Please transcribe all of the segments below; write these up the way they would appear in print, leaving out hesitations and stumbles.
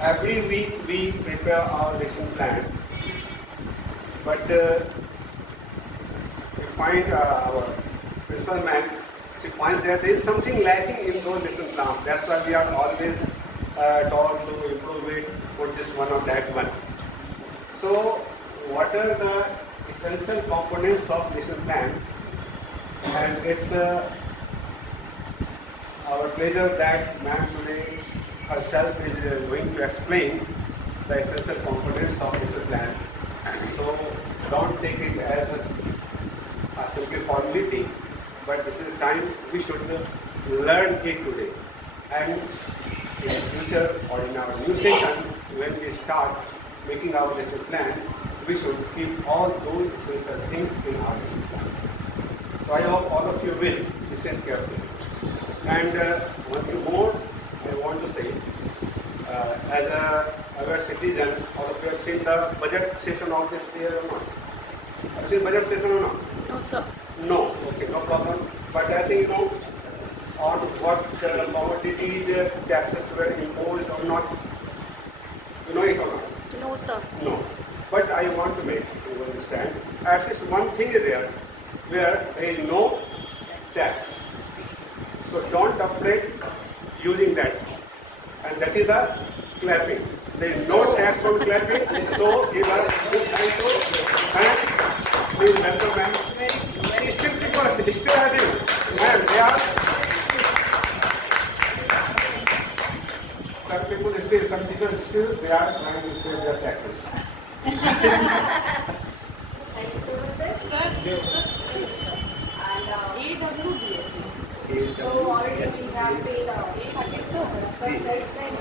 every week we prepare our lesson plan, but we find our principal man, she finds that there is something lacking in those lesson plans. That's why we are always told to improve it, put this one or that one. So, what are the essential components of lesson plan? And it's our pleasure that ma'am today herself is going to explain the essential components of lesson plan. So don't take it as a simply formality, but this is time we should learn it today. And in the future or in our new session, when we start making our lesson plan, we should keep all those essential things in our lesson plan. So I hope all of you will listen carefully. And one thing more I want to say, as a aware citizen, all of you have seen the budget session of this year or not? Have you seen budget session or not? No, sir. No, okay, no problem. But I think on what commodities taxes were imposed or not. You know it or not? No, sir. No. But I want to make you understand, at least one thing is there, where there is no tax. So don't afraid using that. And that is the clapping. There is no tax on clapping, so give us good time to and please welcome ma'am. Still people, still having, ma'am, they are some people still they are trying to save their taxes. Thank you so much, sir. And so already we have paid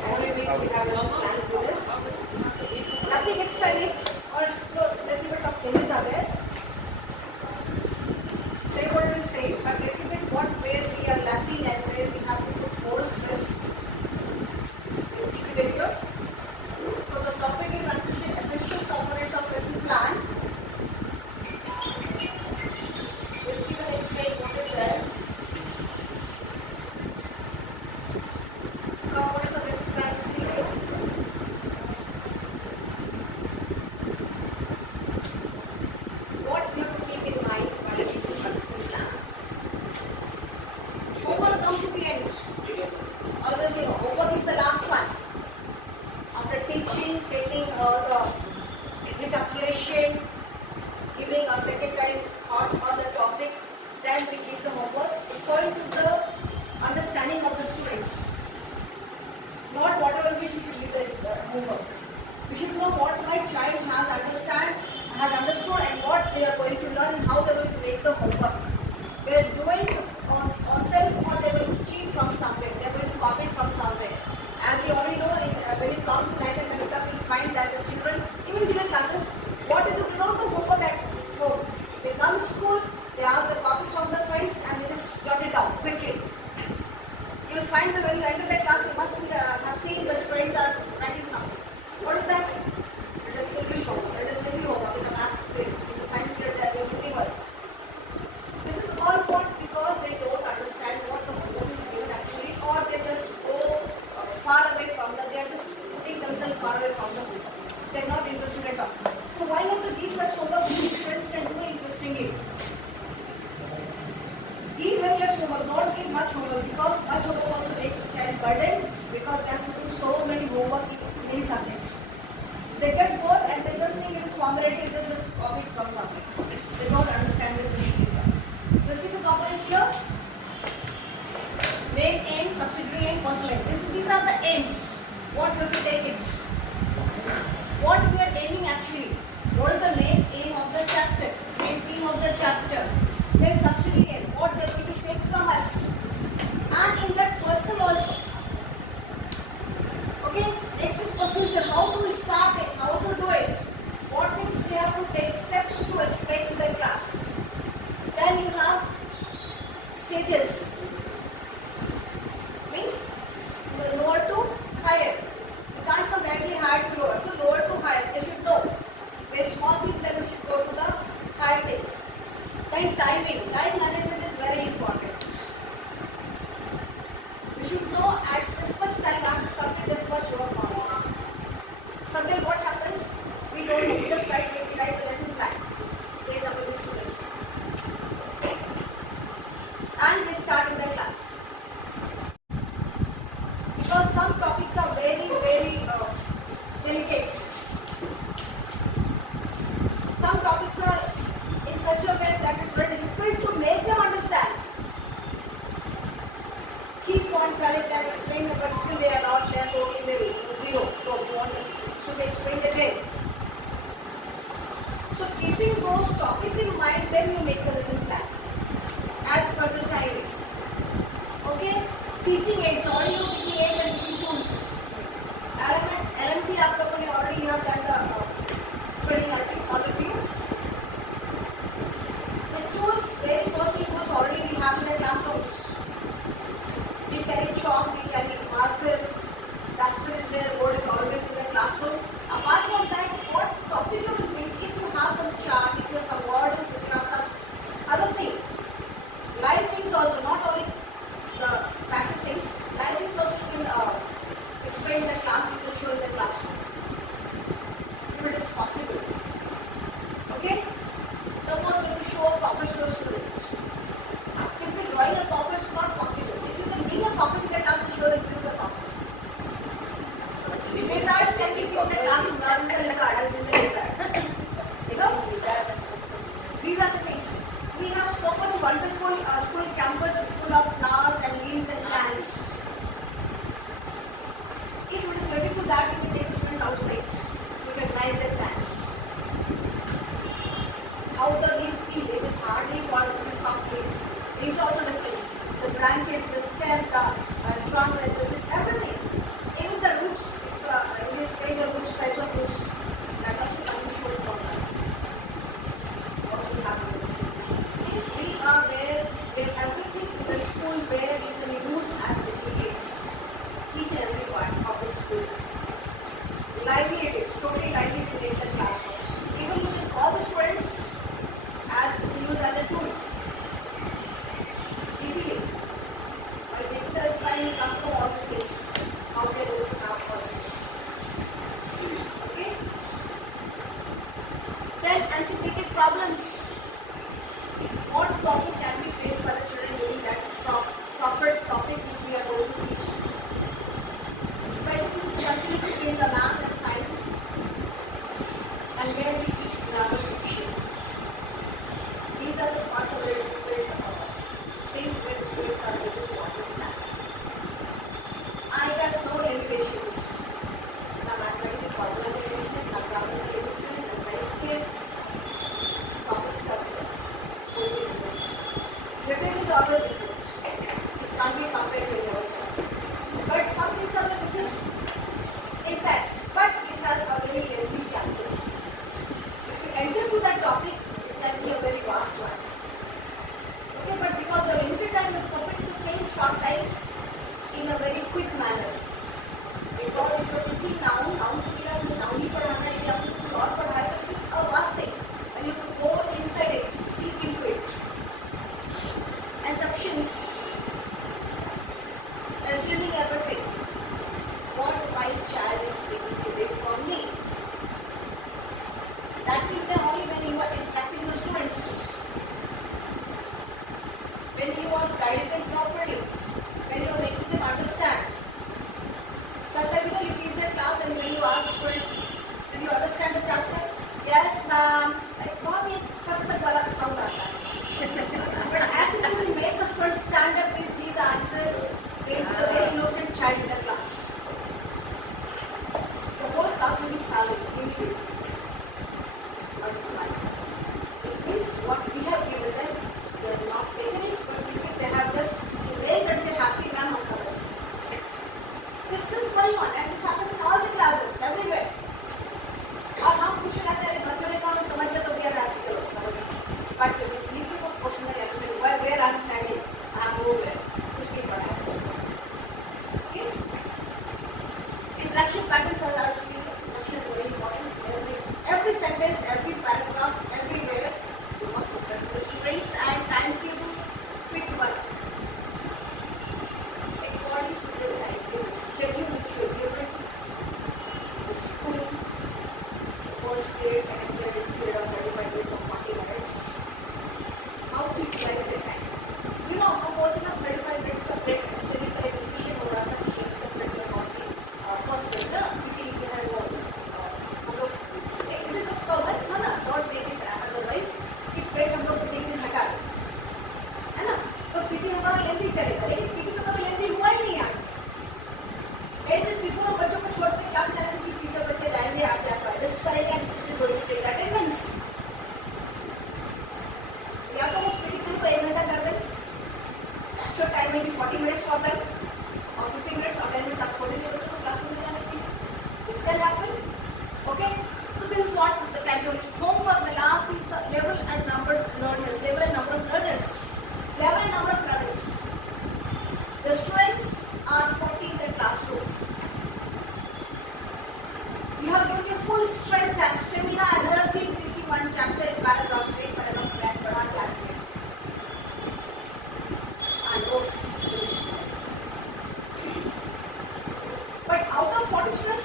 every week we have plans for this. Nothing extra in it, or little bit of changes are there. They were the same, but little bit where we are lacking and where we have to put more stress. So the topic is essential components of lesson plan. We'll see the next slide, what is there. Components of lesson plan is serial. What you have to keep in mind while you do lesson plan. Homework comes to the end. Always you know, homework is the last one. After teaching, taking the recapitulation, giving a second time thought on the topic, then we give the homework according to the understanding of the students. Not whatever we should give the homework. We should know what my child has understood and what they are going to learn, how they are going to make the homework. They are doing on self or they will cheat from somewhere, they are going to copy it from somewhere. As we already know, when you come to 9th and 10th class, you will find that the children, even junior classes, what they do not the homework at home. They come to school, they ask the copies from their friends and they just jot it down quickly. You will find that when you enter the class, you must have seen the students are writing something. What is that? It is English homework, it is Hindi homework, in the maths period, in the science period, they are doing Hindi work. This is all what because they don't understand what the homework is given actually, or they just go far away from that, they are just putting themselves far away from the homework. They are not interested at all. So why not to give such homework which students can do interestingly? Give very less homework, not give much homework, because much homework also makes child burden because they have to do so many homework in many subjects. They get bored and they just think it is formality, it is just copy it from something. They don't understand what they should be done. You see the components here? Main aim, subsidiary aim, personal aim. These are the aims. What will we take it? What we are aiming actually? What is the main aim of the chapter? Main theme of the chapter? Then subsidiary aim. What they are going to take from us? And in that personal also. Okay? Next is procedure. How to start it? How to do it? What things we have to take steps to explain to the class? Then you have stages. Lower to higher. You can't go directly higher to lower. So lower to higher, they should know. Very small things, then we should go to the higher thing. Then timing. Time management is very important. We should because some topics are very, very delicate. Some topics are in such a way that it's very difficult to make them understand. Keep on telling them, explain them, but still they are not there, totally nil, zero. So you want to be explained again. So keeping those topics in mind, then you make the lesson plan as per the timing. Okay? Teaching aids, already you teaching aids and teaching tools. LMP, आप लोगों ने already you have done the training, I think, all of you. The tools, very first tools already we have in the classrooms. We carry chalk, we carry marker, duster is there, board is always in the classroom. Apart from that, what topic you will teach, if you have some chart, if you have some words, if you have some other thing, live things also, not only the passive things, live things also you can explain in the class, you can show in the classroom. If it is possible. Okay? Suppose we will show a copper to a student. Simply drawing a copper is not possible. If you can bring a copper to the class to show that this is the copper. Results can be seen in the class, not in the result, as in the result. You know? These are the things. We have so much wonderful school campus full of flowers and leaves and plants. If it is ready to that, we take students outside to recognize their plants. How the leaf feel, it is hard leaf or it is soft leaf. Things are also different. The branches, the stem, the trunk, this everything. Even the roots, we explain the roots, types of roots. That also can be shown from that. What we have in this. Means we are where everything in the school where we can use as different aids. Each and every part of the school. Lively it is, totally lively to make the classroom. Even you can call the students as use as a tool. Easily. By taking the time you come to all these things. How they are going to have all these things. Okay? Then anticipated problems. What problem can be faced by the children during that proper topic which we are going to teach? Especially this is considered between the maths and science and where we teach grammar section. These are the parts of the difficult things where the students are able to understand. And it has no limitations. Na mathematical formula ke limited, na grammar ke limited, na science ke topics ka limited. Limitations are always different. It can't be compared to any other topic. But some things are there which is intact, but it has a very lengthy chapters. If you enter to that topic, it can be a very vast one. Okay, but because the limited time, you complete in the same short time in a very quick manner. Because if you are teaching noun के लिए आपको noun ही पढ़ाना है कि आपको कुछ और पढ़ाना है, it is a vast thing, and you have to go inside it, deep into it. Assumptions, assuming everything. What my child is taking today from me. That will be only when you are interacting with students. When you are guiding them properly. When you are making them understand. Sometimes you teach the class and when you ask the student, did you understand the chapter? Yes, ma'am. Like बहुत ही सच वाला sound आता है. But as soon as you make the student stand up, please give the answer. They will be a very innocent child in the class. The whole class will be silent, immediately. What is fine. It means what we have given them, they have not taken it, but simply they have just made that they are happy, ma'am, हम समझ गए. This is going on and this happens in all the classes, everywhere. और हम कुछ कहते हैं बच्चों ने कहा हम समझ गए तो we are happy, चलो समझ गए. But we need to question the answer. Where I am standing, I am over. कुछ नहीं पढ़ा है. Okay? Interaction patterns are actually very important. Every sentence, every paragraph, everywhere, you must interact with the students and timetable fit work. According to the timetable schedule which you are given, the school, first period, second period, period of 35 minutes or 40 minutes. How to utilize the time? You know, हम बोलते हैं 35 minutes का break, ऐसे भी करें discussion हो रहा था,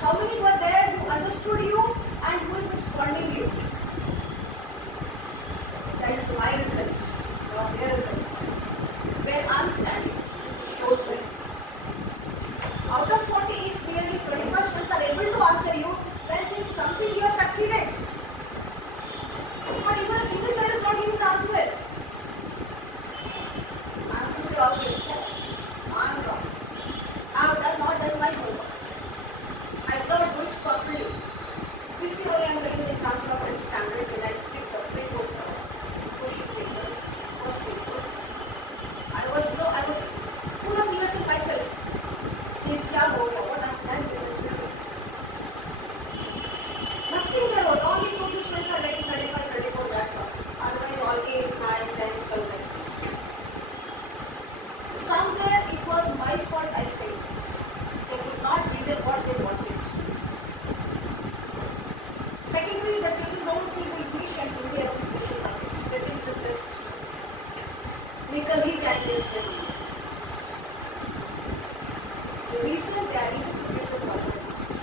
how many were there who understood you and who is responding to you? That is my result, not their result. Where I'm standing shows me. Out of 40, if nearly 25 students are able to answer you, then think something you have succeeded. But even a single child is not giving the answer. I have to say always, I'm wrong. I have not done my homework. I have not do it properly. This year only I am getting the example of a standard when I took the pre-book question paper, first paper. I was full of innocence myself. What I have done with the children. Nothing they wrote. Only 2 students are getting 35, 34, that's all. Otherwise all 8, 9, 10, 12 minutes. Somewhere it was my fault I failed. They could not give them what they wanted. Secondly, the children don't think English and Hindi as a special subjects. They think it is just निकल ही जाएंगे इसमें. The reason they are able to get the problems.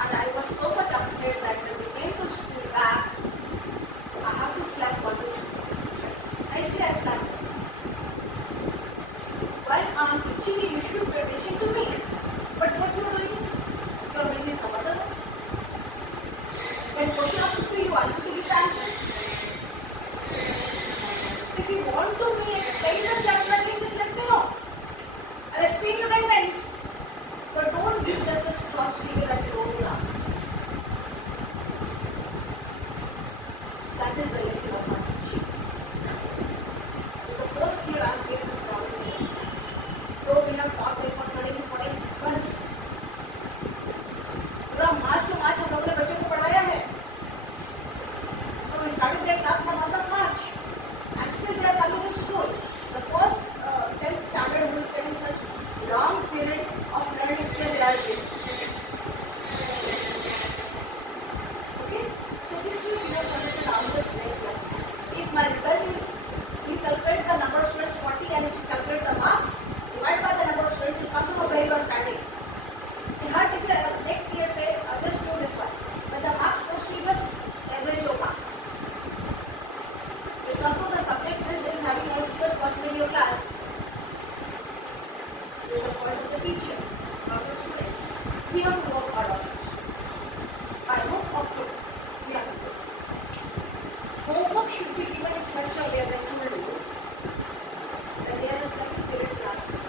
And I was so much upset that when they came to school back, I have to slap one to two. I say I slap them. While I am teaching you, you should pay attention to me. But what you are doing? You are making some other one. When question are put to you, are you to give the answer? If you want to me explain the chapter again, just let me know. I'll explain you 10 times. But don't give the such cross figure that you don't know answers. That is the level of our teaching. In the first year, our face is problem in this time. Though we have taught them for 20 to 40 months. पूरा March two मार्च हम लोगों ने बच्चों को पढ़ाया है. So we started their class in the month of March. And still they are coming to school. The first 10th standard who is getting such long period of learning still they are doing. Okay? So this is your question answers very well. If my result is, we calculate the number of students 40 and if you calculate the marks, divide by the number of students, you come to a very well standing. The hard teacher next year say, just do this one. But the marks comes to us average over. You come to the subject, this is having only this person in your class. It is the fault of the teacher, not the students. We have to work hard on it. I hope October, we have to do it. Homework should be given in such a way that you will do that there are 7 periods last year.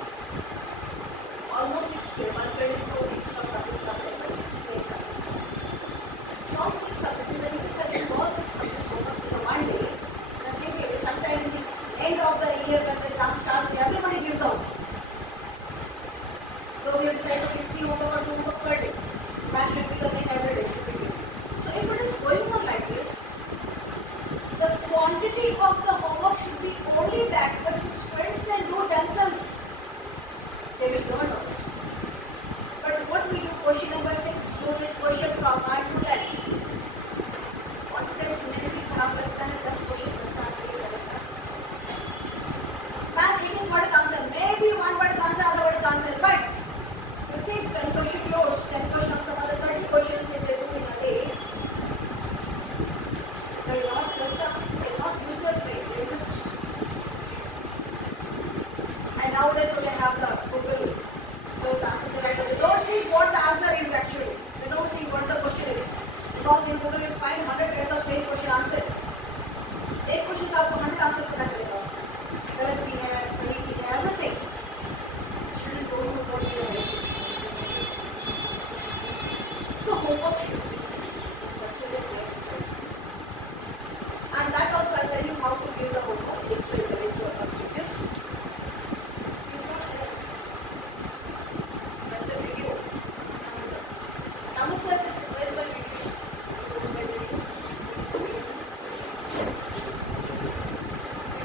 Almost 6 periods. 1 period is no extra subject, but 6 main subjects. From 6 subjects, the teacher said it was 6 subjects homework in the one day. The same period. Sometimes at the end of the year when the exam starts, everybody gives out. So we have decided to give 3 homework or 2 homework per day. Math should be the main every day should be given. So if it is going on like this, the quantity of the homework should be only that which students can do themselves. They will learn also. But what we do, question number 6, do this question from 9 to 10. What text मैंने भी खराब लगता है 10 question बच्चा नहीं करेगा. Math एक word का आंसर, maybe 1 word का आंसर, other word का answer, but you think 10 question close, 10 question of some other 30 questions if they do in a day, they will not search the answer, they will not use their brain, they just. And nowadays we have the Google, so the answer is right. They don't think what the answer is actually. They don't think what the question is. Because in Google you find 100 types of same question answer. एक question का आपको 100 answer पता चलेगा उसमें. गलत भी है, सही भी है, everything. Shouldn't go to what you are doing. So homework should be such a way. And that also I'll tell you how to give the homework. It's in the video of stages. It's not there. But the video. Namu sir is where is my video?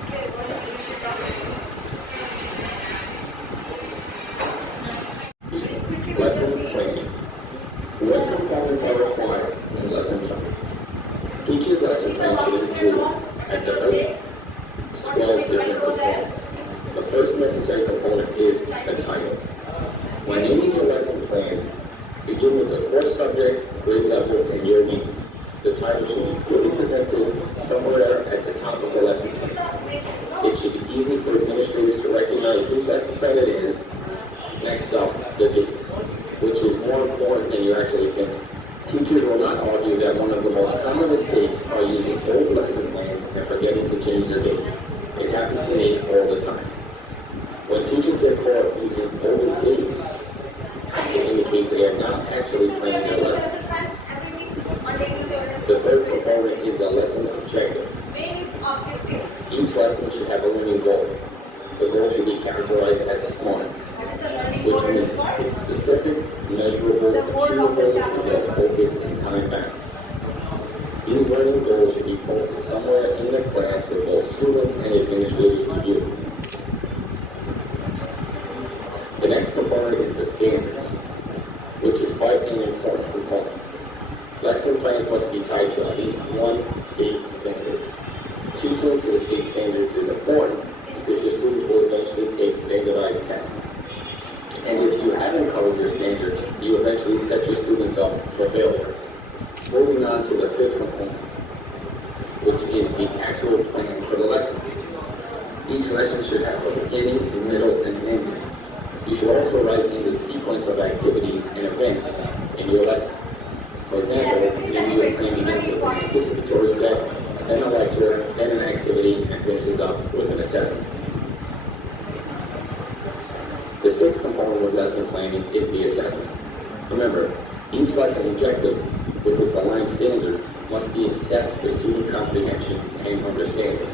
Okay, what is the issue problem? Lesson planning. What components are required in lesson plan? Teachers' lesson plan should include, at the earliest, 12 different components. The first necessary component is the title. When naming your lesson plans, begin with subject, grade level, and your name. The title should be clearly presented somewhere at the top of the lesson plan. It should be easy for administrators to recognize whose lesson plan it is. Next up, the date, which is more important than you actually think. Teachers will not argue that one of the most common mistakes are using old lesson plans and forgetting to change the date. It happens to me all the time. When teachers get caught using older dates, it indicates that they are not actually planning their lesson. The third component is the lesson objective. Each lesson should have a learning goal. The goal should be characterized as SMART, which means it's specific, measurable, achievable, event focused, and time-bound. These learning goals should be posted somewhere in the class for both students and administrators to view. The next component is the standards, which is quite an important component. Lesson plans must be tied to at least one state standard. Teaching to the state standards is important because your students will eventually take standardized tests. And if you haven't covered your standards, you eventually set your students up for failure. Moving on to the fifth component, which is the actual plan for the lesson. Each lesson should have a beginning, a middle, and an ending. You should also write in the sequence of activities and events in your lesson. For example, maybe your plan begins with an anticipatory set, then a lecture, then an activity, and finishes up with an assessment. The sixth component of lesson planning is the assessment. Remember, each lesson objective with its aligned standard must be assessed for student comprehension and understanding.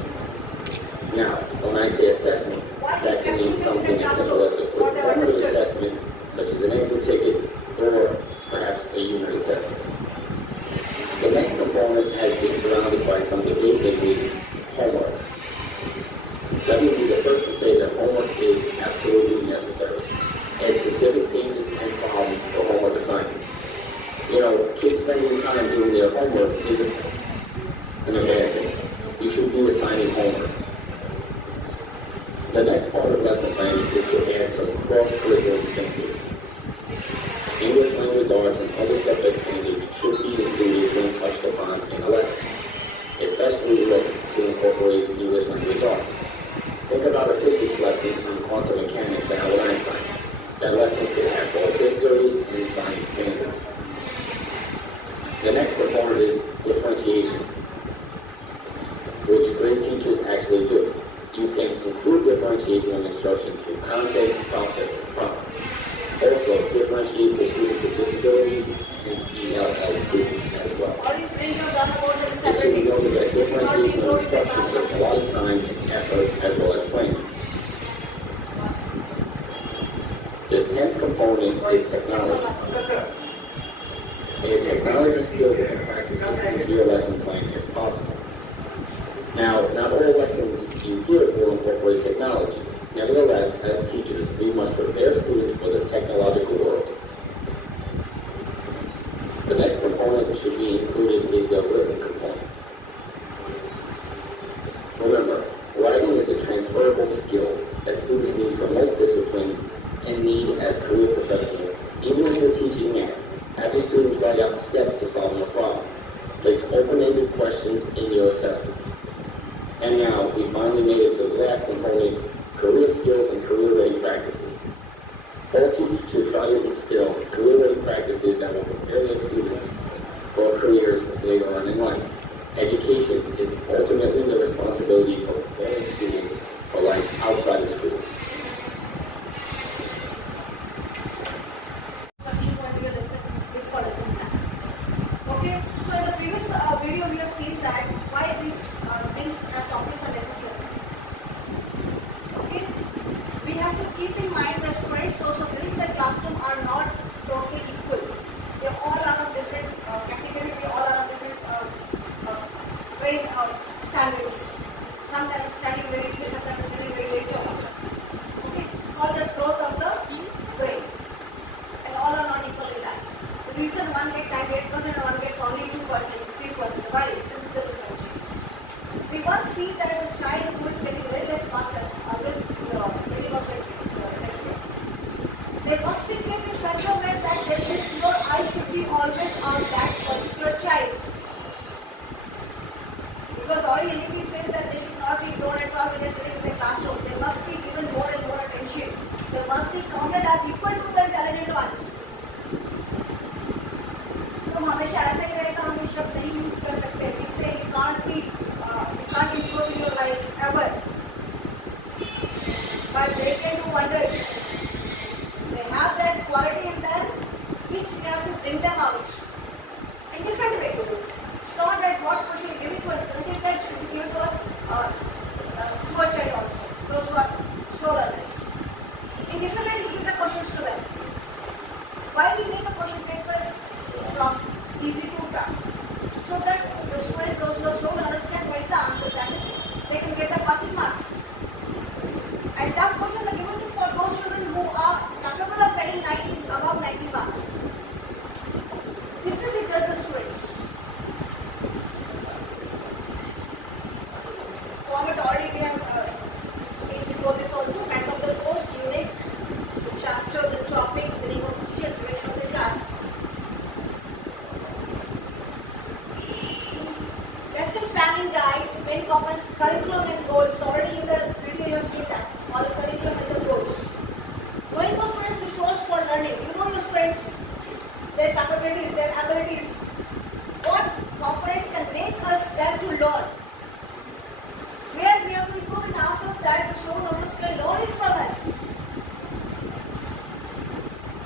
Now, when I say assessment, that can mean something as simple as a quick formative assessment, such as an exit ticket, or perhaps a unit assessment. The next component has been surrounded by some debate lately: homework. Let me be the first to say that homework is absolutely necessary. Add specific pages and problems for homework assignments. You know, kids spending time doing their homework isn't a bad thing. You should be assigning homework. The next part of lesson planning is to add some cross-curricular examples. English language arts and other subject standards should be included when touched upon in a lesson, especially when to incorporate English language arts. Think about a physics lesson on quantum mechanics and Albert Einstein. That lesson could have both history and science standards. The next component is differentiation, which great teachers actually do. You can include differentiation in instruction through content, process, and problems. Also, differentiate for students with disabilities and ELL students as well. It should be noted that differentiation of instruction takes a lot of time and effort as well as planning. The 10th component is technology. Add technology skills and practices into your lesson plan if possible. Now, not all lessons you give will incorporate technology. Nevertheless, as teachers, we must prepare students for the technological world. The next component that should be included is the written component. Remember, writing is a transferable skill that students need for most disciplines and need as career professionals. Even if you're teaching math, have your students write out steps to solving a problem. Place open-ended questions in your assessments. And now, we finally made it to the last component: career skills and career-ready practices. All teachers should try to instill career-ready practices that will prepare their students for careers later on in life. Education is ultimately the responsibility for preparing students for life outside of school. Okay, so in the previous video we have seen that why these things and topics are necessary. Okay, we have to keep in mind that students those who are sitting in the classroom are not totally equal. They all are of different categories, they all are of different brain standards. Some are studying very easily, some are studying very later. Okay, it's called the growth of the brain. And all are not equal in that. The reason one gets 98% and one gets only 2%, 3%. Why? This is the difference. We must see that as a child who is getting very less marks as always pretty much like they must be kept in such a way that your eye should be always on that particular child. Because all NEP says that they should not be ignored at all when they are sitting in the classroom. They must be given more and more attention. They must be counted as equal to the intelligent ones. तो हमेशा ऐसा ही रहेगा, हम ये शब्द नहीं use कर सकते. इससे you can't improve in your life ever. But they can do wonders. They have that quality in them which we have to bring them out in different way. It's not that what question you give it to a intelligent child should be given to a poor child also. Those who are slow learners. In different ways we give the questions to them. Why we make a question paper from easy to tough? So that the student, those who are slow learners, can write the answers. That is, they can get the passing marks. And tough questions are given for those children who are capable of getting above 90 marks. This will be just the students. Format already we have seen before this also. Title of the course, unit, the chapter, the topic, the name of the teacher, duration of the class. Lesson planning guide, main components, curriculum and goals. Already in the video you have seen that. All the curriculum and the goals. Knowing your students' resource for learning. You know your students, their capabilities, their abilities. What components can make us them to learn. Where we have to improve in ourselves that the slow learners can learn it from us.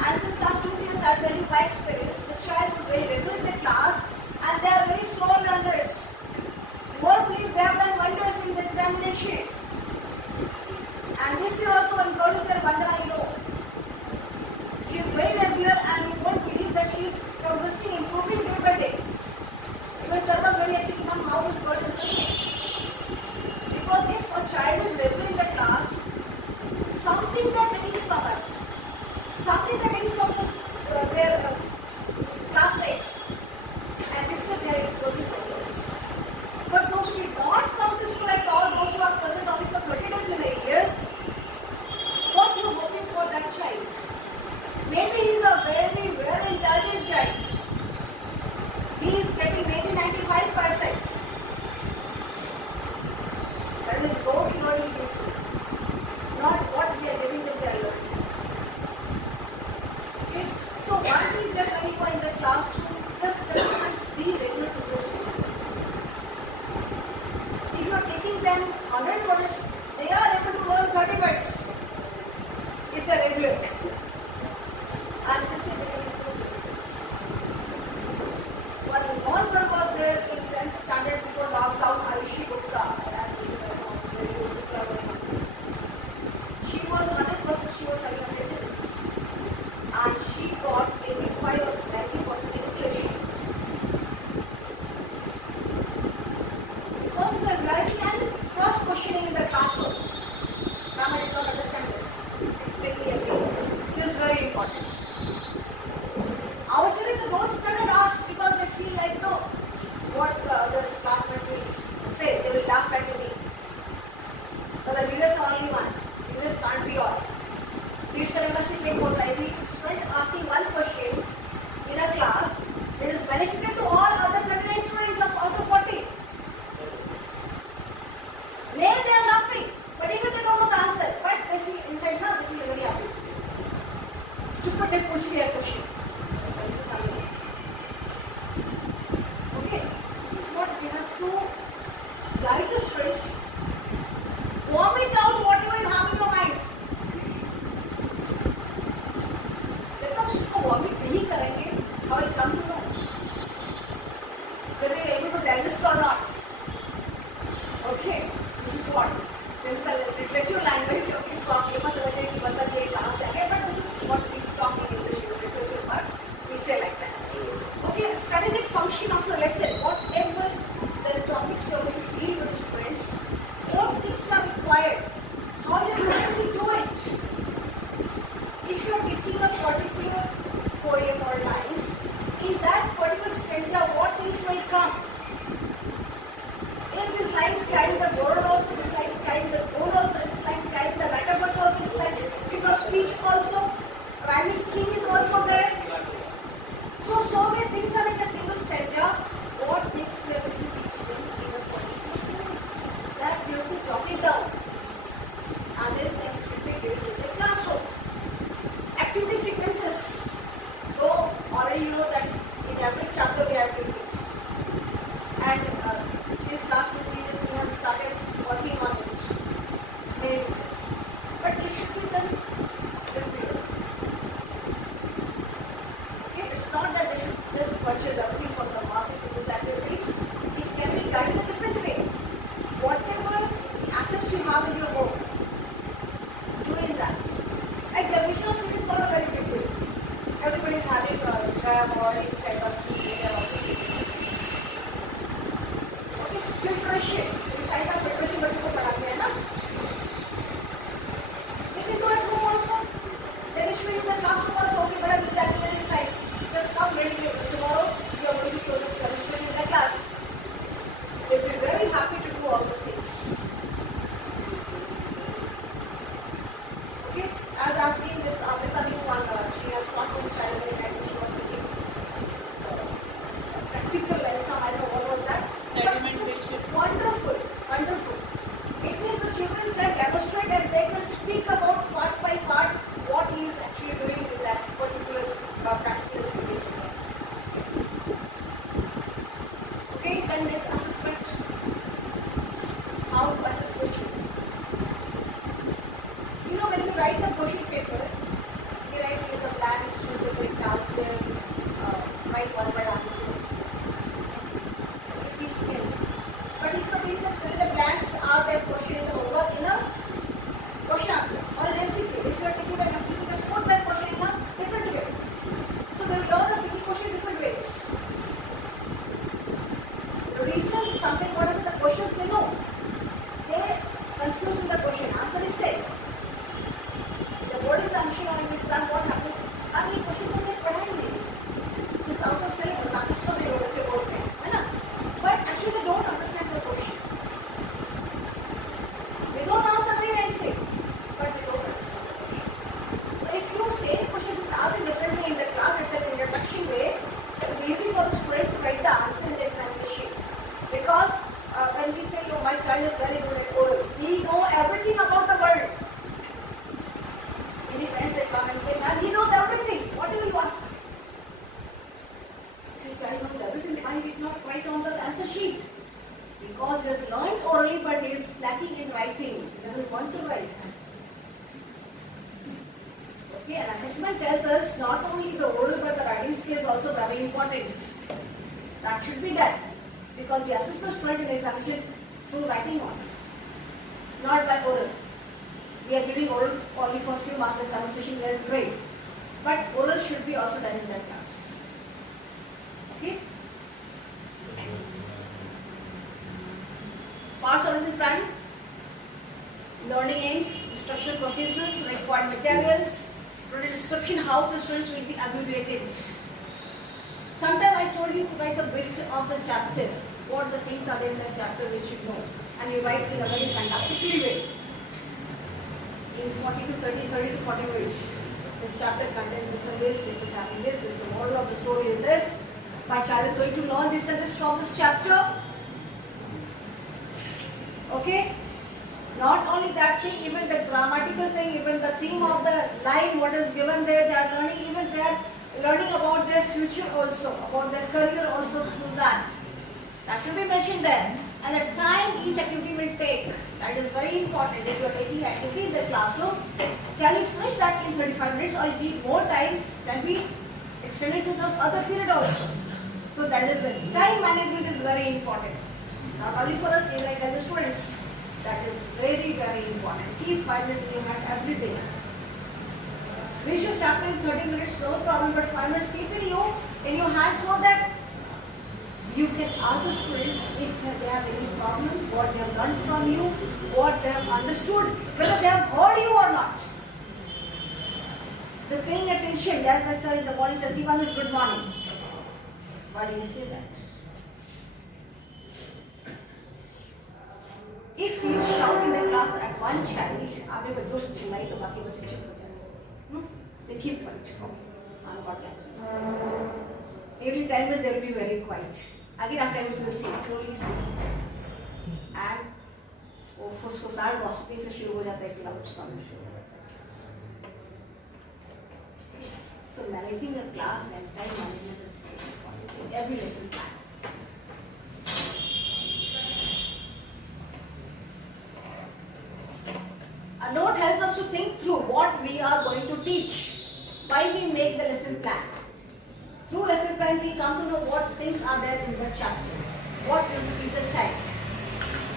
And since last 2 years I've tell you by experience, the child was very regular in the class and they are very slow learners. You won't believe they have done wonders in the examination. And this year also one girl with her Vandana, I know. She is very regular and you won't believe that she is progressing, improving day by day. Even sir was very happy to know how this girl is doing it. Because if a child is regular in the class, something they are taking from us, something they are taking from their classmates, and this is their improving process. But those who did not come to school at all, those who are present only for 30 days in a year, what you are hoping for that child? Maybe he is a very, very intelligent child. He is getting maybe 95%. That is what you are giving, not what we are giving them their learning. Okay? So one thing that when you are in the classroom, just be regular to the school. If you are teaching them 100 words, they are able to learn 30 words. If they are regular. And this is the basis. One more girl was there in 10th standard before lockdown, Ayushi Gupta. She was 100%, she was 700 days. And she got 85 or 90% in English. Because of the regularity and cross-questioning in the classroom. Ma'am, I did not understand this. Explain me again. This is very important. Our students don't study and ask because they feel like, no, what the classmates will say, they will laugh at me. But the leaders are only one. Leaders can't be all. This kind of thing what I think. Student asking one question in a class, it is benefited to all other 39 students out of 40. They are laughing, but even they don't know the answer. But they feel inside now, they feel very happy. Stupid, they push me a question. Okay, this is what we have to guide the students. Vomit out whatever you have in your mind. जब तक उसको vomit नहीं करेंगे, how will come to know whether you are able to digest or not. Okay, this is what. This is the literature language of this talk. You must understand कि बंदा ये कहाँ से आ गया, but this is what we talk in English literature part. We say like that. Okay, strategic function of your lesson. Whatever the topics you are going to deal with students, what things are required, how you are going to do it. If you are teaching a particular poem or lines, in that particular stanza, what things will come? Is this lines carrying the word also, this lines carrying the goal also, this lines carrying the everybody is having a grab or any kind of okay, filtration. The science of filtration बच्चों को पढ़ाते हैं ना. You can do at home also. They will show you in the classroom also. Okay, but this is the activity in science. Just come ready tomorrow. You are going to show this chemistry in the class. They will be very happy to do all these things. Okay, as I have seen this Amrita Miss one, she has taught one child very nicely. She was teaching practical exam. I don't know what was that. Sedimentation. Wonderful, wonderful. It means the children can demonstrate and they can speak about part by part what he is actually doing with that particular practical situation. Okay, then there's assessment. How to assess your children. You know, when you write the question paper, you write in the blanks, choose the correct answer, write one word answer. It is same. But if you fill the blanks are their question in the homework in a question answer or an MCQ. If you are taking the MCQ, just put that question in a different way. So they will learn a single question in different ways. The reason something whatever the questions they know, they confuse with the question. Answer is same. The board examination or in the exam, what happens? हम ये question तो मैं पढ़ा ही नहीं. It's out of syllabus. आप इसको नहीं बच्चे बोलते हैं, है ना? But actually they don't understand the question. They know the answer very nicely, but they don't understand the question. So if you say question to ask in different way in the class itself in introduction way, it will be easy for the student to write the answer in the examination. Because when we say, oh, my child is very good at oral, he know everything about the world. Many friends they come and say, ma'am, he knows everything. What will you ask? If your child knows everything, why he did not write on the answer sheet? Because he has learned orally but he is lacking in writing. He doesn't want to write. Okay, and assessment tells us not only the oral but the writing skill is also very important. That should be done. Because we assess the student in the examination through writing on, not by oral. We are giving oral only for few marks and conversation is great. But oral should be also done in that class. Okay? Parts of lesson plan, learning aims, instructional processes, required materials, product description, how the students will be abbreviated. Sometimes I told you to write a brief of the chapter, what the things are there in the chapter we should know. And you write in a very fantastically way. In 40 to 30 to 40 words. The chapter contains this and this, it is having this is the moral of the story is this. My child is going to learn this and this from this chapter. Okay? Not only that thing, even the grammatical thing, even the theme of the line, what is given there, they are learning, even they are learning about their future also, about their career also through that. That should be mentioned there. And the time each activity will take, that is very important. If you are taking activity in the classroom, can you finish that in 35 minutes or you need more time, then we extend it to the other period also. So that is the time management is very important. Not only for us, even like the students. That is very, very important. Keep 5 minutes in your hand every day. Finish your chapter in 30 minutes, no problem, but 5 minutes keep in your hand so that you can ask the students if they have any problem, what they have learned from you, what they have understood, whether they have heard you or not. They're paying attention. As I said in the morning, says, Sivan is good morning. Why do you say that? If you shout in the class at one child, आपने बच्चों से चिल्लाई तो बाकी बच्चे चुप हो जाते हैं. They keep quiet. Okay, I got that. Every 10 minutes they will be very quiet. Again after 10 minutes you will see slowly, and वो फुसफुसाहट gossiping से शुरू हो जाता है, क्लाउड साउंड शुरू हो जाता है. So managing the class and time management is very important in every lesson plan. A note helps us to think through what we are going to teach, why we make the lesson plan. Through lesson plan we come to know what things are there in the chapter, what will teach the child,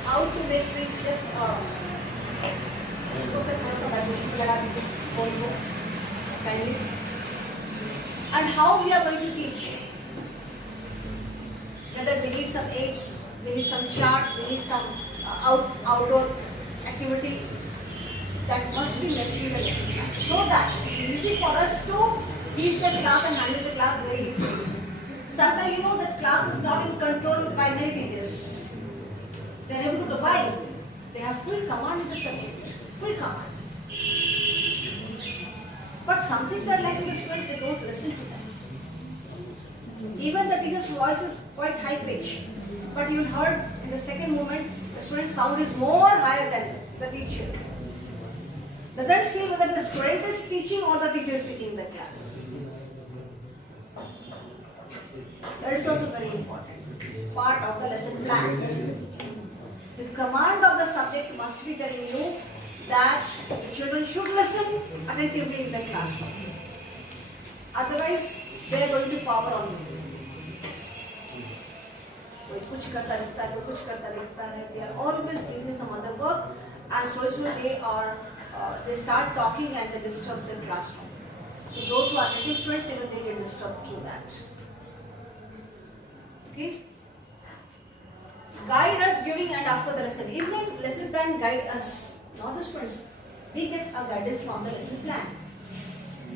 how to make this just उसको से थोड़ा सा vibration लगा दीजिए phone को kindly. and how we are going to teach. Whether we need some aids, we need some chart, we need some outdoor activity, that must be materialized so that it is easy for us to teach the class and handle the class very easily. Sometimes you know that class is not in control by many teachers. They are able to why? They have full command in the subject, full command. But something that like in the students, they don't listen to them. Even the teacher's voice is quite high pitched, but you heard in the second moment the student's sound is more higher than the teacher. Doesn't feel whether the student is teaching or the teacher is teaching the class. That is also very important part of the lesson plan. The command of the subject must be telling you that the children should listen attentively in the classroom. Otherwise, they are going to power on you. कोई कुछ करता रहता है, कोई कुछ करता रहता है. They are always busy some other work, and so they start talking and they disturb the classroom. So those who are attentive students, even they get disturbed through that. Okay. Guide us during and after the lesson. Even lesson plan guide us, not the students. We get a guidance from the lesson plan.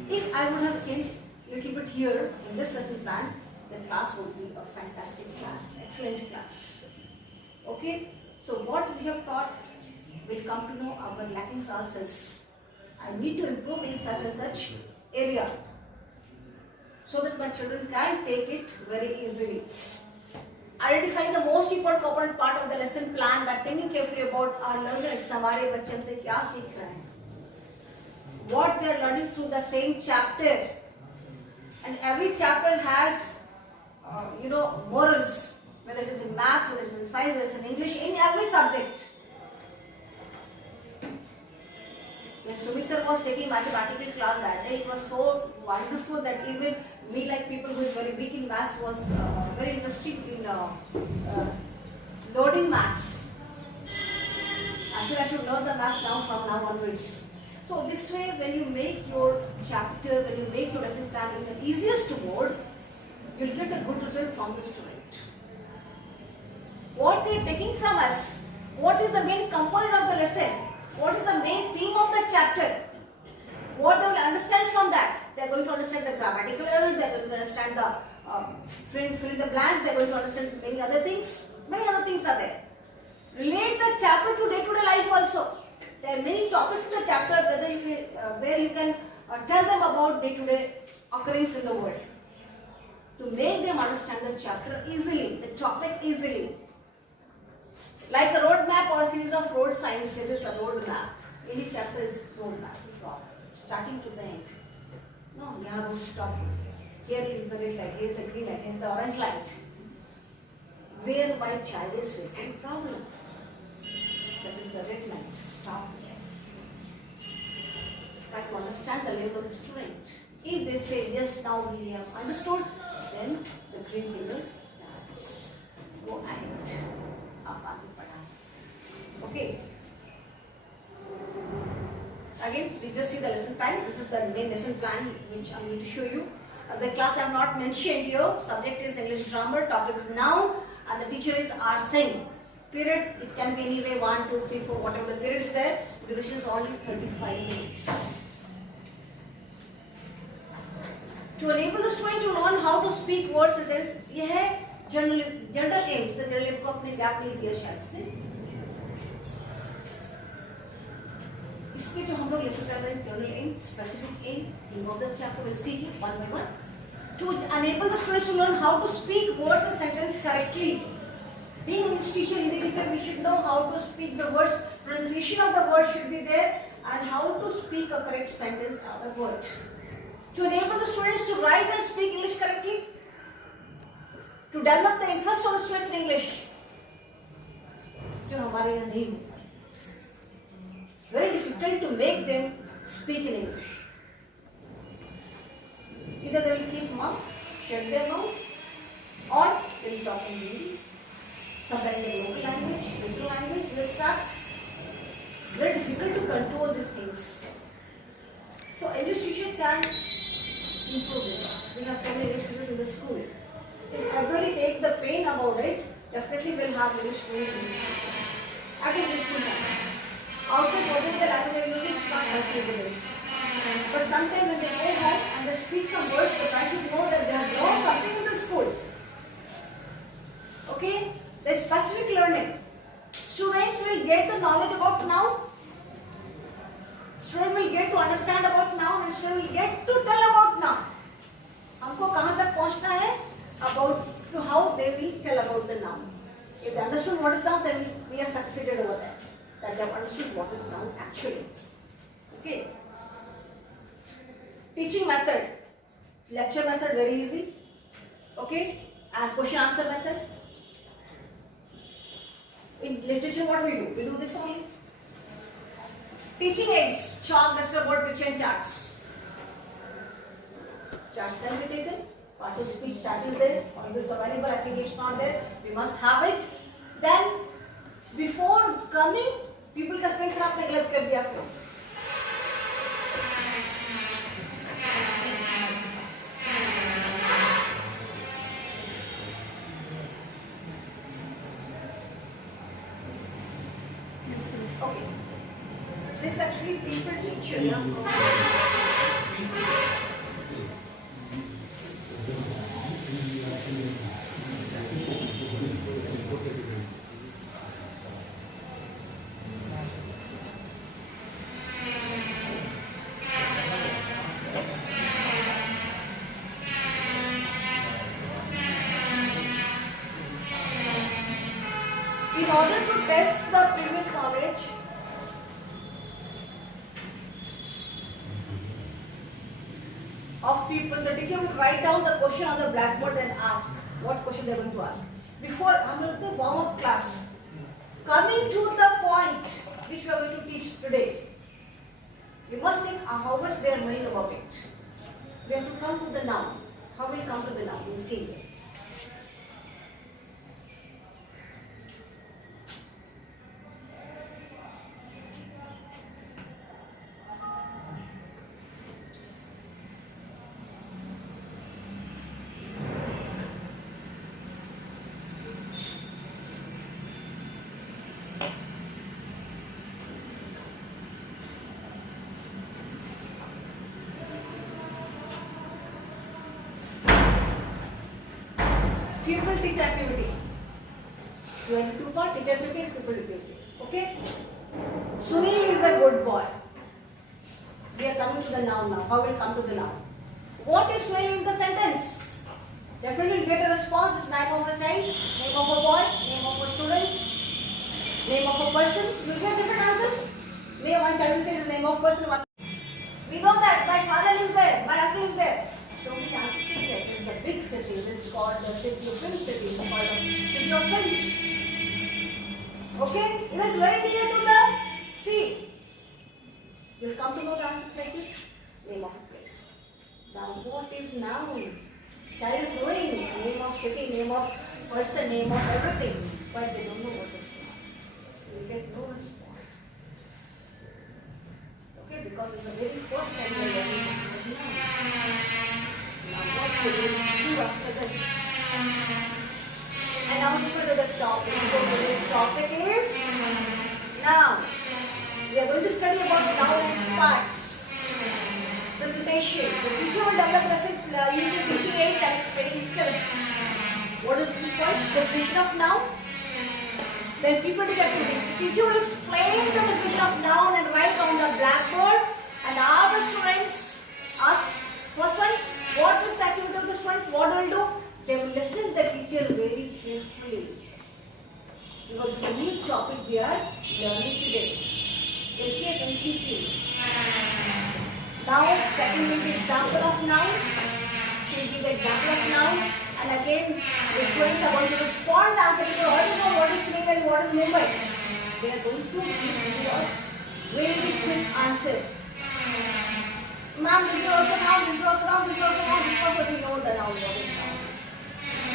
If I would have changed a little bit here in this lesson plan, the class would be a fantastic class, excellent class. Okay. So what we have taught, we'll come to know our lackings ourselves. I need to improve in such and such area so that my children can take it very easily. Identifying the most important component part of the lesson plan by thinking carefully about our learners, हमारे बच्चे हमसे क्या सीख रहे हैं, what they are learning through the same chapter, and every chapter has, morals, whether it is in maths, whether it is in science, whether it is in English, in every subject. When Sumi sir was taking mathematical class that day, it was so wonderful that even me, like people who is very weak in maths, was very interested in loading maths. I should learn the maths now from now onwards. So this way, when you make your chapter, when you make your lesson plan in the easiest mode, you will get a good result from the student. What they are taking from us, what is the main component of the lesson, what is the main theme of the chapter, what they will understand from that. They are going to understand the grammatical errors, they are going to understand the fill in the blanks, they are going to understand many other things. Many other things are there. Relate the chapter to day-to-day life also. There are many topics in the chapter where you can tell them about day-to-day occurrence in the world. To make them understand the chapter easily, the topic easily. Like a road map or a series of road signs, it is a road map. Any chapter is road map, starting to the end. No, you have to stop. Here is the red light, here is the green light, here is the orange light. Where my child is facing problem. That is the red light. Stop there. Try to understand the level of the student. If they say, yes, now we have understood, then the green signal starts. Go ahead. Okay. Again, we just see the lesson plan. This is the main lesson plan which I'm going to show you. The class I have not mentioned here. Subject is English grammar, topic is noun, and the teacher is are saying. Period, it can be anyway 1, 2, 3, 4, whatever the period is there. Duration is only 35 minutes. To enable the student to learn how to speak words sentence, ये है general aim. से general aim को अपने gap नहीं दिया शायद से. इसमें जो हम लोग लेसन कर रहे हैं general aim, specific aim, theme of the chapter, we'll see it one by one. To enable the students to learn how to speak words and sentence correctly. Being English teacher, Hindi teacher, we should know how to speak the words. Pronunciation of the word should be there, and how to speak a correct sentence of the word. To enable the students to write and speak English correctly. To develop the interest of the students in English. जो हमारे यहाँ नहीं होता. It's very difficult to make them speak in English. Either they will keep mouth, shut their mouth, or they will talk in Hindi. Sometimes in local language, regional language, they start. It's very difficult to control these things. So English teacher can improve this. We have school. If everybody take the pain about it, definitely we'll have many students in this school. At the school campus. Outside, whatever the language they are using, it's not considered this. But sometimes when they go home and they speak some words, the parents should know that they have learned something in the school. Okay? There's specific learning. Students will get the knowledge about noun. Student will get to understand about noun and student will get to tell about noun. हमको कहाँ तक पहुँचना है? About to how they will tell about the noun. If they understood what is noun, then we are succeeded over there. That they have understood what is noun actually. Okay. Teaching method. Lecture method very easy. Okay. And question answer method. In literature, what we do? We do this only. Teaching aids, chalk, duster, board, picture and charts. Charts can be taken. Parts of speech chart is there. All this available. I think it's not there. We must have it. Then, before coming, people का space आपने गलत कर दिया क्यों? Okay. This actually people teacher. Yeah? In order to test the previous knowledge, of people, the teacher will write down the question on the blackboard and ask what question they are going to ask. Before the warm-up class, coming to the point which we are going to teach today, you must think how much they are knowing about it. We have to come to the noun. How will we come to the noun? We'll see it. Pupil teach activity. 22 part teach activity and pupil activity. Okay? Sunil is a good boy. We are coming to the noun now. How will we come to the noun? What is Sunil in the sentence? Definitely will get a response. It's name of a child, name of a boy, name of a student, name of a person. You will get different answers. Maybe one child will say his name of person. We know that my father lives there, my uncle lives there. So many answers to get. It's a big city. It is called the city of Finch city. It's called the city of Finch. Okay? It is very near to the sea. You will come to know the answers like this. Name of a place. Now what is noun? Child is knowing name of city, name of person, name of everything. But they don't know what is noun. You get no response. Okay? Because it's the very first time we are learning this word noun. Now what we will do after this? Announcement of the topic. So today's topic is noun. We are going to study about noun and its parts. Presentation. The teacher will develop using teaching aids and explaining skills. What are the 2 points? Definition of noun. Then people teach activity. The teacher will explain the definition of noun and write on the blackboard. And our students ask, first one, what is the activity of the students? What they will do? They will listen to the teacher very carefully. Because it's a new topic we are learning today. They pay attention to it. Now, second will be example of noun. She will give the example of noun. And again, the students are going to respond the answer. Because they already know what is Swing and what is Mumbai. They are going to give you a very quick answer. Ma'am, this is also noun, this is also noun, this is also noun, this is also we know the noun, what is noun.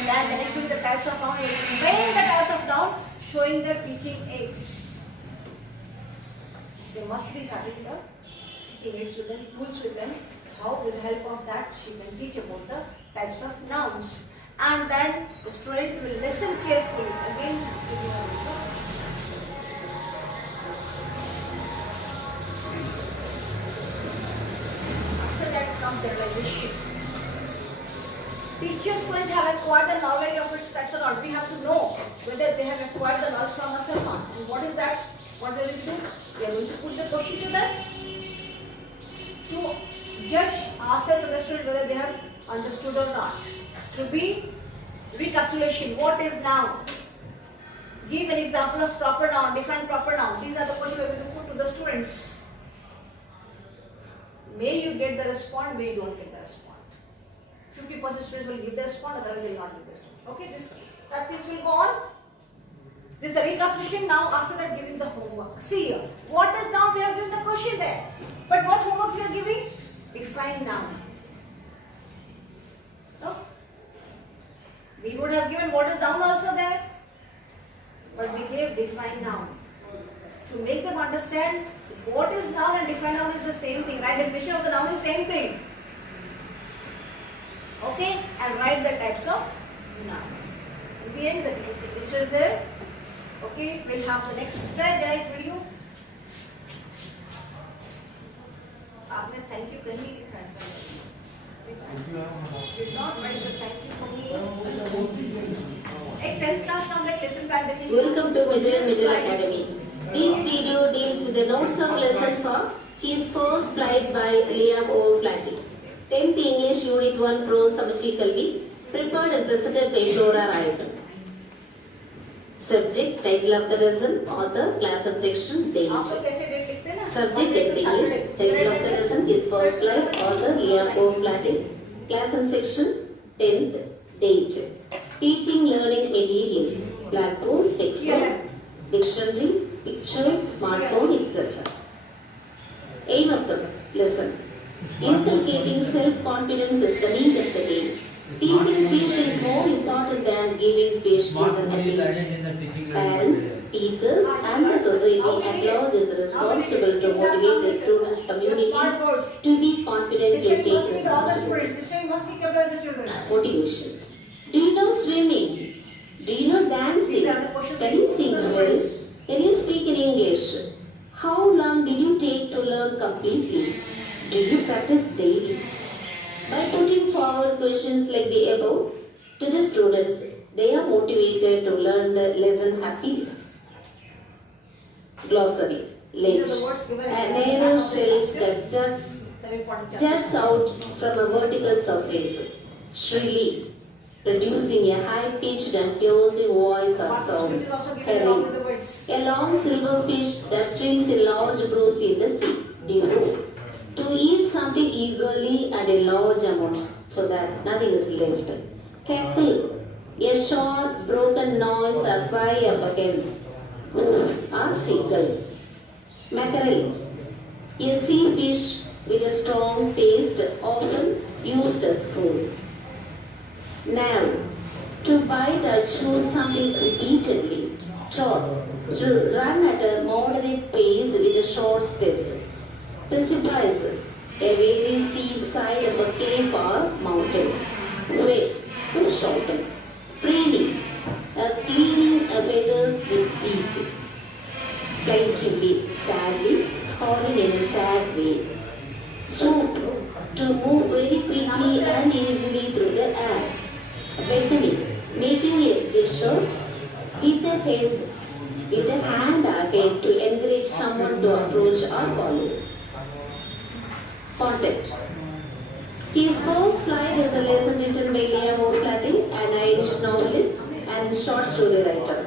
Then the next will be the types of noun, explain the types of noun, showing the teaching aids. They must be having the teaching aids with them, tools with them, how with the help of that she can teach about the types types of nouns. And then the student will listen carefully. Again, after that comes generalization. Teachers couldn't have acquired the knowledge of its types or not. We have to know whether they have acquired the knowledge from us or not. And what is that? What we will do? We are going to put the question to them to judge ourselves and the student whether they have understood or not. To be recapitulation. What is noun? Give an example of proper noun. Define proper noun. These are the questions we are going to put to the students. May you get the response, may you don't get the response. 50% students will give the response, otherwise they will not give the response. Okay, that things will go on. This is the recapitulation. Now after that giving the homework. See here, what is noun? We have given the question there. But what homework we are giving? Define noun. No? We would have given what is noun also there. But we gave define noun. To make them understand what is noun and define noun is the same thing. Right? Definition of the noun is same thing. Okay? And write the types of noun. In the end, the teacher's signature is there. Okay? We'll have the next slide. Did I video? आपने thank you कहीं नहीं लिखा ऐसा. Did not write the thank you for me. एक 10th class का हम एक lesson plan देखेंगे. Welcome to Rose Bud Academy. This video deals with the notes of lesson for His First Flight by Liam O'Flaherty. 10th English Unit 1 Pro Samachi Kalvi, prepared and presented by Flora Wright. Subject, title of the lesson, author, class and section, date. आप लोग कैसे date लिखते हैं ना? Subject and English, title of the lesson, His First Flight, author, Liam O'Flaherty. Class and section, 10th, date. Teaching, learning materials, blackboard, textbook, dictionary, pictures, smartphone, etc. Aim of the lesson. Inculcating self-confidence is the need of the game. Teaching fish is more important than giving fish is an attention. Parents, teachers and the society at large is responsible to motivate the students' community to be confident to take responsibility. Motivation. Do you know swimming? Do you know dancing? Can you sing well? Can you speak in English? How long did you take to learn completely? Do you practice daily? By putting forward questions like the above to the students, they are motivated to learn the lesson happily. Glossary. Ledge. A narrow shelf that juts out from a vertical surface. Shrilly. Producing a high-pitched and piercing voice or sound. Herring. A long silver fish that swims in large broods in the sea. Devour. To eat something eagerly and in large amounts so that nothing is left. Cackle. A short, broken noise or cry of a hen. Goose or seagull. Mackerel. A sea fish with a strong taste, often used as food. Now, to bite or chew something repeatedly. Trot. To run at a moderate pace with the short steps. Precipice. A very steep side of a cliff or mountain. Wet. To shorten. Preening. A cleaning a feathers with beak. Plaintively, sadly, calling in a sad way. Swoop. To move very quickly and easily through the air. Beckoning. Making a gesture with a hand ahead to encourage someone to approach or follow. Content. His First Flight is a lesson written by Liam O'Flaherty, an Irish novelist and short story writer.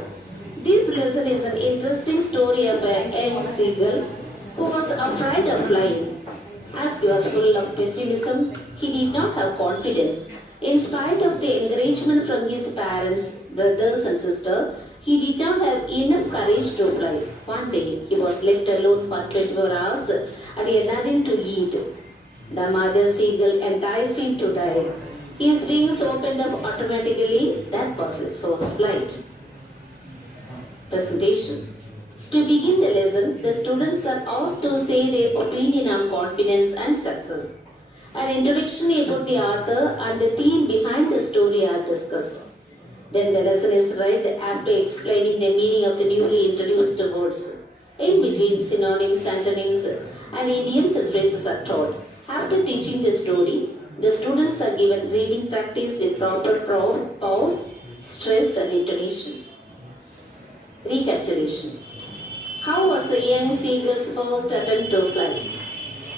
This lesson is an interesting story of a young seagull who was afraid of flying. As he was full of pessimism, he did not have confidence. In spite of the encouragement from his parents, brothers and sisters, he did not have enough courage to fly. One day, he was left alone for 24 hours and he had nothing to eat. The mother seagull enticed him to dive. His wings opened up automatically. That was his first flight. Presentation. To begin the lesson, the students are asked to say their opinion on confidence and success. An introduction about the author and the theme behind story are discussed. Then the lesson is read after explaining the meaning of the newly introduced words. In between, synonyms, antonyms, and idioms and phrases are taught. After teaching the story, the students are given reading practice with proper pause, stress, and intonation. Recapitulation. How was the young seagull's first attempt to fly?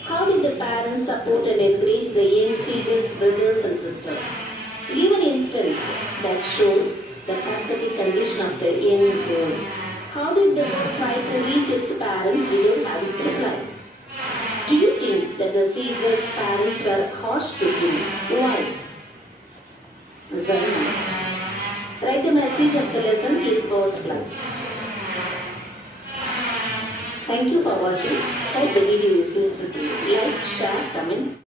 How did the parents support and encourage the young seagull's brothers and sisters? Give an instance that shows the pathetic condition of the young girl. How did the bird try to reach its parents without having to fly? Do you think that the seagull's parents were harsh to him? Why? Zarna. Write the message of the lesson, please pause fly. Thank you for watching. Hope the video is useful to you. Like, share, comment.